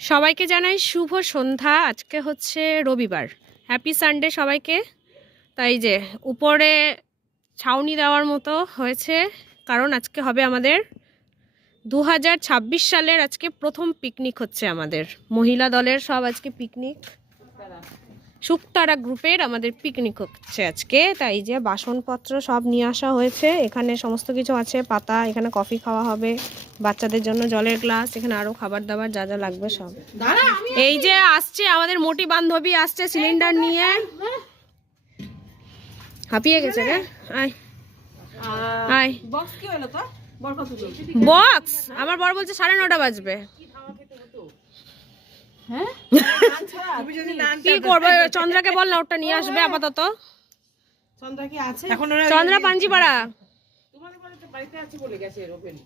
সবাইকে জানাই শুভ সন্ধ্যা। আজকে হচ্ছে রবিবার। হ্যাপি সানডে সবাইকে। তাই যে, উপরে ছাউনি দেওয়ার মতো হয়েছে, কারণ আজকে হবে আমাদের দু হাজার ছাব্বিশ সালের আজকে প্রথম পিকনিক হচ্ছে আমাদের। মহিলা দলের সব আজকে পিকনিক শুকতারা গ্রুপের আমাদের পিকনিক হচ্ছে আজকে। তাই যে বাসনপত্র সব নিয়ে আসা হয়েছে। এখানে সমস্ত কিছু আছে পাতা এখানে কফি খাওয়া হবে বাচ্চাদের জন্য জলের গ্লাস এখানে আরও খাবার দাবার যা যা লাগবে সব। এই যে আসছে আমাদের মোটি বান্ধবী আসছে সিলিন্ডার নিয়ে। হাঁপিয়ে গেছে রে। আয়। আয়। বক্স কি হলো তো বড় কত বক্স আমার বড় বলছে সাড়ে নটা বাজবে হ্যাঁ তুমি যদি না কি করব? চন্দ্রাকে বল না ওটা নিয়ে আসবে আপাতত। চন্দ্রা কি আছে? এখন চন্দ্রা পাঞ্জিপাড়া। তোমাদের বাড়িতে বাড়িতে আছে বলে গেছে ওপেন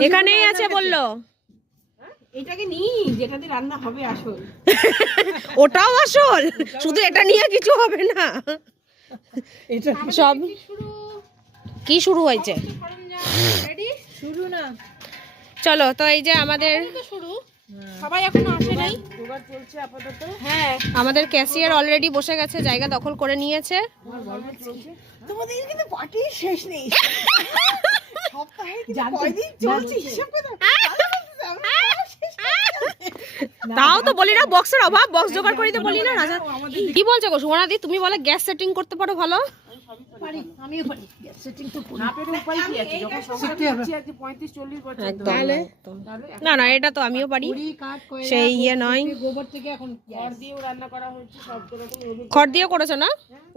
এখানেই আছে বলল। এটাকে নি যেটা দিয়ে রান্না হবে আসল। ওটাও আসল? শুধু এটা নিয়ে কিছু হবে না। এটা সব কি শুরু? হয়েছে? শুরু না। চলো তো এই যে আমাদের সবাই এখন আসে নাই জোগাড় চলছে আপাতত। হ্যাঁ আমাদের ক্যাশিয়ার অলরেডি বসে গেছে জায়গা দখল করে নিয়েছে। তোমাদের কিন্তু পার্টি শেষ নেই। সপ্তাহে কয়দিন চলছে হিসাব করে তাও তো বলি না বক্সের অভাব বক্স জোগাড় করিতে বলি না রাজা। কি বলছো গো সুমনাদি তুমি বলে গ্যাস সেটিং করতে পারো ভালো? না পেরে উপায় কি আছে? যখন সংসার করছি আজ 35 40 বছর একদম একদম। না না এটা তো আমিও পারি। সেই ইয়ে নয়। ঘর দিয়েও রান্না করা হচ্ছে সব রকম খড় দিয়ে করেছ না?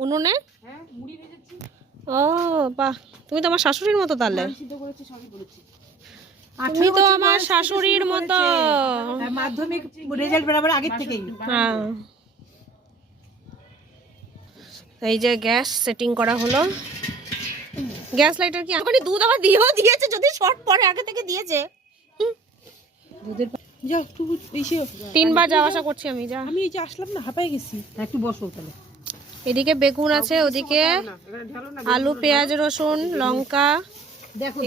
উনুনে? হ্যাঁ মুড়ি ভেজেছি। ও বাহ। তুমি তো আমার শাশুড়ির মতো তাহলে। সিদ্ধ করেছি সবই করেছি। তুমি তো আমার শাশুড়ির মতো। মাধ্যমিক রেজাল্ট বেরাবার আগের থেকেই। হ্যাঁ। এই যে গ্যাস সেটিং করা হলো। গ্যাস লাইটার কি আমাকে দুধ আবার দিয়েও দিয়েছে? যদি শর্ট পরে আগে থেকে দিয়েছে। যাও একটু বেশি তিনবার যাওয়া আসা করছি আমি যা। আমি এই যে আসলাম না হাঁপায় গেছি। একটু বসো তাহলে। এদিকে বেগুন আছে ওদিকে আলু পেঁয়াজ রসুন লঙ্কা।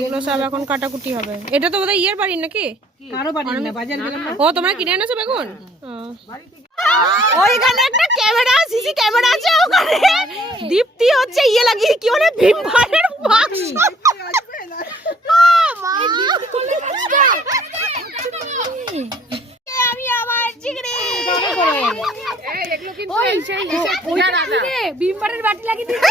এগুলো সব এখন কাটাকুটি হবে। এটা তো বোধহয় ইয়ের বাড়ি নাকি? কারও বাড়ি না বাজার গেলাম না। ও তোমরা কিনে এনেছো বেগুন? ও। ওইখানে একটা ক্যামেরা সিসি ক্যামেরা আছে ওখানে। দীপ্তি হচ্ছে ইয়ে লাগিয়ে কি বলে ভীমবারের বাক্স আমি আমার ভীমবারের বাটি লাগিয়ে দিচ্ছে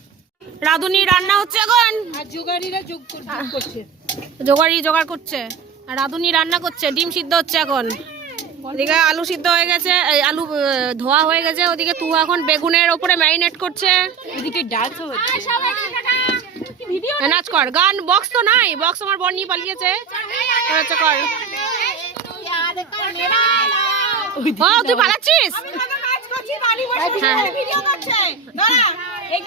রাধুনি রান্না হচ্ছে এখন? আর যোগাড়িরা যোগ করছে। জোগাড়ি জোগাড় করছে। আর রাধুনি রান্না করছে ডিম সিদ্ধ হচ্ছে এখন। ওদিকে আলু সিদ্ধ হয়ে গেছে আলু ধোয়া হয়ে গেছে ওদিকে তু এখন বেগুনের ওপরে ম্যারিনেট করছে। এদিকে ডান্স হচ্ছে। হ্যাঁ, নাচ কর। গান বক্স তো নাই বক্স আমার বর নিয়ে পালিয়েছে। কর হচ্ছে কর। ও তুই পালাচ্ছিস? হ্যাঁ। এই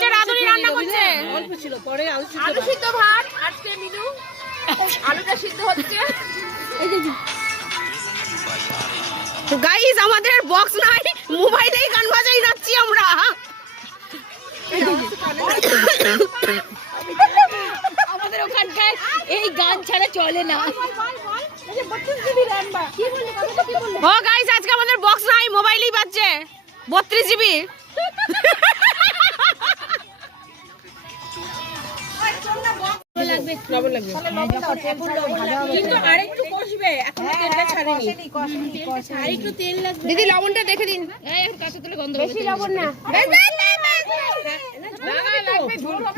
যে রাধুনি রান্না করছে। অল্প ছিল পরে আলু সিদ্ধ ভাত আজকে মেনু। আলুটা সিদ্ধ হচ্ছে। গাইস আমাদের বক্স নাই মোবাইলেই গান বাজাই যাচ্ছি আমরা। আমাদের ওখানকার এই গান ছাড়া চলে না। ও গাইস আজকে আমাদের বক্স নাই মোবাইলেই বাজছে বত্রিশ জিবি লবণ লাগবে কিন্তু আরেকটু কষবে এখন তেলটা ছাড়েনি আরেকটু তেল লাগবে দিদি লবণটা দেখে দিন এই এখন কাছে তুলে গন্ধ বেশি লবণ না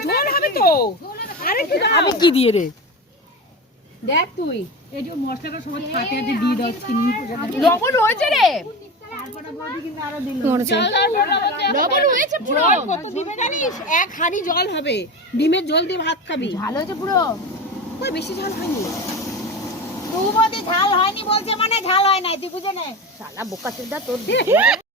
ঝোল হবে তো আরেকটু দাও আমি কি দিয়ে রে দেখ তুই এই যে মশলাটা সবাই থাকে আছে দিয়ে দাও চিনি লবণ হয়েছে রে। লবণ হয়েছে পুরো। কত দিবে জানিস? এক হাঁড়ি জল হবে। ডিমের জল দিয়ে ভাত খাবি। ভালো হয়েছে পুরো। বেশি ঝাল হয়নি? দুবদি ঝাল হয়নি বলছে মানে ঝাল হয় নাই তুই বুঝে নে। শালা বোকা চোদা তোর দিয়ে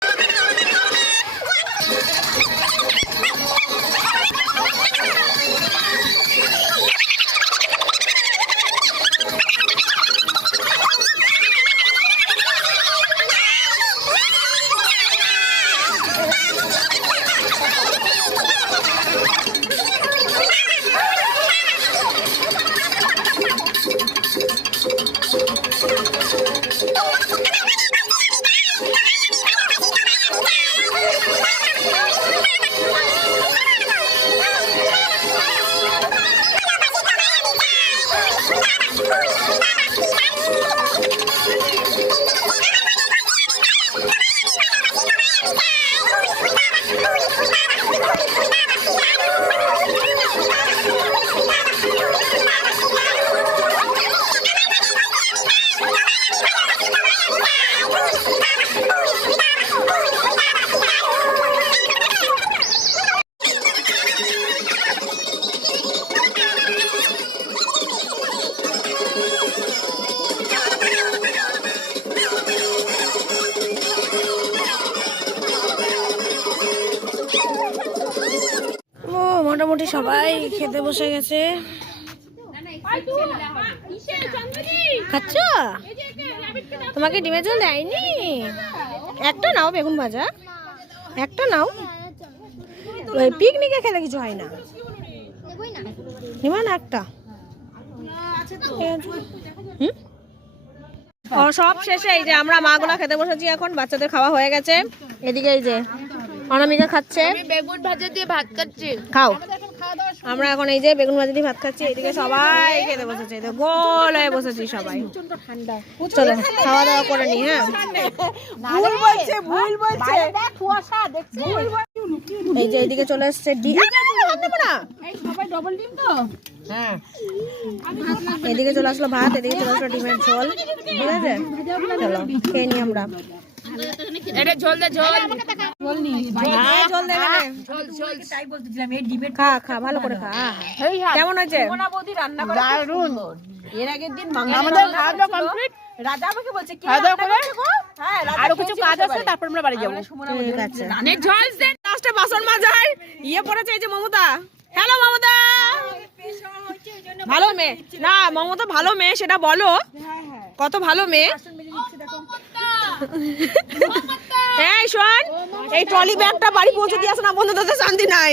সবাই খেতে বসে গেছে। খাচ্ছ? তোমাকে ডিমের জল দেয়নি? একটা নাও বেগুন ভাজা। একটা নাও। ওই পিকনিকে খেলে কিছু হয় না। একটা। সব শেষে এই যে আমরা মাগুলা খেতে বসেছি এখন বাচ্চাদের খাওয়া হয়ে গেছে। এদিকে এই যে অনামিকা খাচ্ছে। বেগুন ভাজা দিয়ে ভাত খাচ্ছি। খাও। আমরা এখন এই যে বেগুন ভাজি দিয়ে ভাত খাচ্ছি এইদিকে সবাই খেতে বসেছে এই গোল হয়ে বসেছি সবাই চলো খাওয়া দাওয়া করে নি হ্যাঁ ভুল বলছে ভুল বলছে কুয়াশা দেখছি এই যে এইদিকে চলে এসছে ডি সবাই ডবল ডিম তো হ্যাঁ এদিকে চলে আসলো ভাত এদিকে চলে আসলো ডিমের ঝোল ঠিক আছে চলো খেয়ে নি আমরা এটা ঝোল দে ঝোল হ্যাঁ, ঝোল দেবে নে। ঝোল ঝোল তাই বলতেছিলাম এই ডিমের খা খা ভালো করে খা। কেমন হয়েছে? বৌদি রান্না করে দারুণ এর আগের দিন আমাদের খাওয়া দাওয়া করেছিল। রাজা আমাকে বলছে কি খাওয়া দাওয়া করে? হ্যাঁ আরও কিছু কাজ আছে তারপর আমরা বাড়ি যাব। ঠিক আছে। অনেক ঝোল দে লাস্টে বাসন মাজার ইয়ে পড়েছে এই যে মমতা। হ্যালো মমতা। ভালো মেয়ে। না মমতা ভালো মেয়ে সেটা বলো। কত ভালো মেয়ে? এই শোন। এই ট্রলি ব্যাগটা বাড়ি পৌঁছে দিয়ে আসে না বন্ধুদের শান্তি নাই।